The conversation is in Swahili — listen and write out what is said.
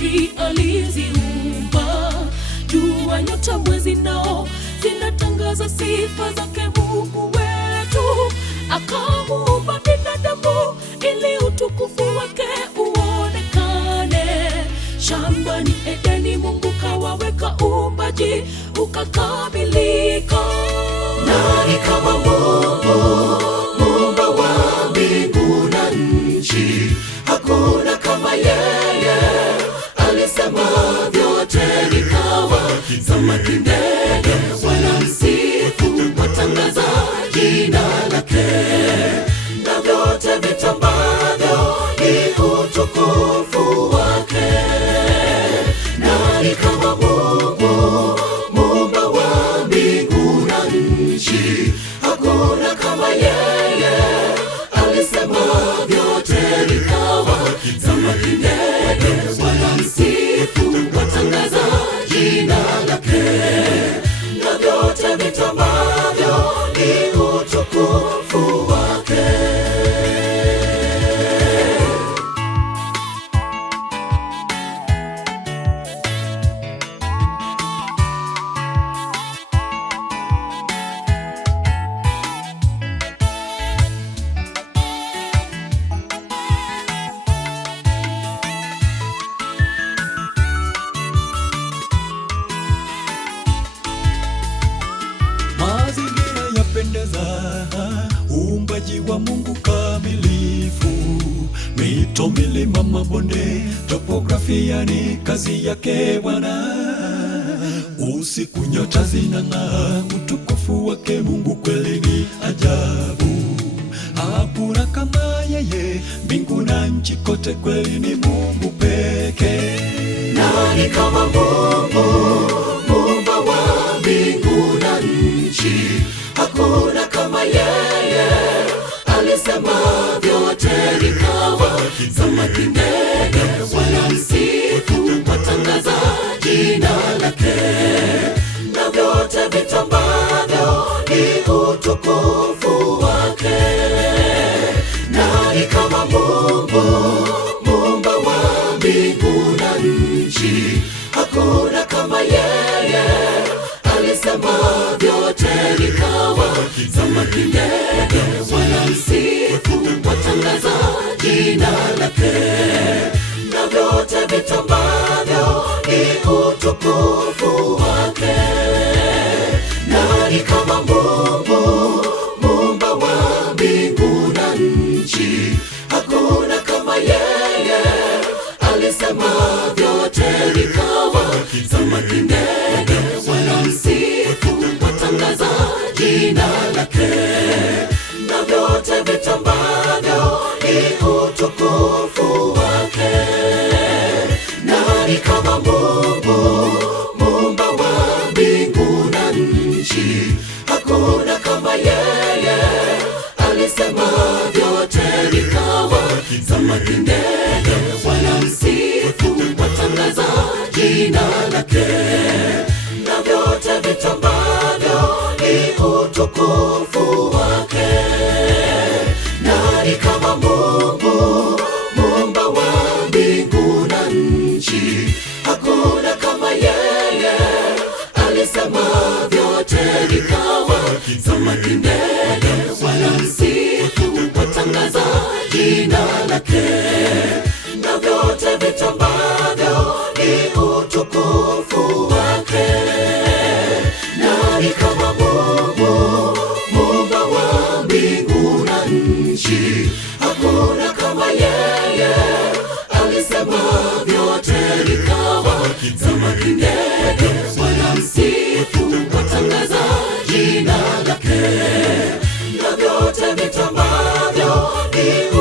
bahari aliziumba, jua, nyota, mwezi nao zinatangaza sifa zake Mungu wetu. Akamuumba binadamu ili utukufu wake uonekane. Shambani Edeni Mungu kawaweka uumbaji ukakamilika. Nani kama Mungu, Muumba wa mbingu na nchi? Hakuna kama yeye. Alisema vyote vikawa. Samaki, ndege wanamsifu, watangaza jina lake, na vyote vitambavyo ni utukufu wake. Nani kama Mungu, Muumba wa mbingu na nchi? Hakuna kama yeye. Alisema vyote vikawa. Samaki, ndege wanamsifu, watangaza jina lake, na vyote vitambavyo ni utukufu wake. Mazingira yapendeza, uumbaji wa Mungu kamilifu. Mito, milima, mabonde, topografia ni kazi yake Bwana. Usiku nyota zinang'aa, utukufu wake Mungu kweli ni ajabu. Hakuna kama yeye, mbingu na nchi kote kweli ni Mungu pekee. Nani kama Mungu, Muumba wa mbingu na nchi? Hakuna kama yeye. Alisema vyote vikawa. Samaki, ndege wanamsifu, watangaza jina lake, na vyote vitambavyo ni utukufu wake. Nani kama Mungu, Muumba wa mbingu na nchi? Hakuna kama yeye. Alisema vyote vikawa. Samaki, ndege wanamsifu, watangaza jina lake, na vyote vitambavyo ni utukufu wake. Nani kama Mungu, Muumba wa mbingu na nchi? Hakuna kama yeye. Alisema vyote vikawa. Samaki, ndege wanamsifu, watangaza jina lake, na vyote vitambavyo ni utukufu wake. Nani kama Mungu, Muumba wa mbingu na nchi? Hakuna kama yeye. Alisema vyote vikawa. Samaki, ndege wanamsifu, watangaza jina lake, na vyote vitambavyo ni utukufu wake. Nani kama Mungu, Muumba wa mbingu na nchi? Hakuna kama yeye. Alisema vyote vikawa. Samaki, ndege wanamsifu, watangaza jina lake, na vyote vitambavyo ni utukufu wake. Nani kama Mungu, Muumba wa mbingu na nchi? Hakuna kama yeye. Alisema vyote vikawa. Samaki, ndege wanamsifu, watangaza jina lake, na vyote vitambavyo ni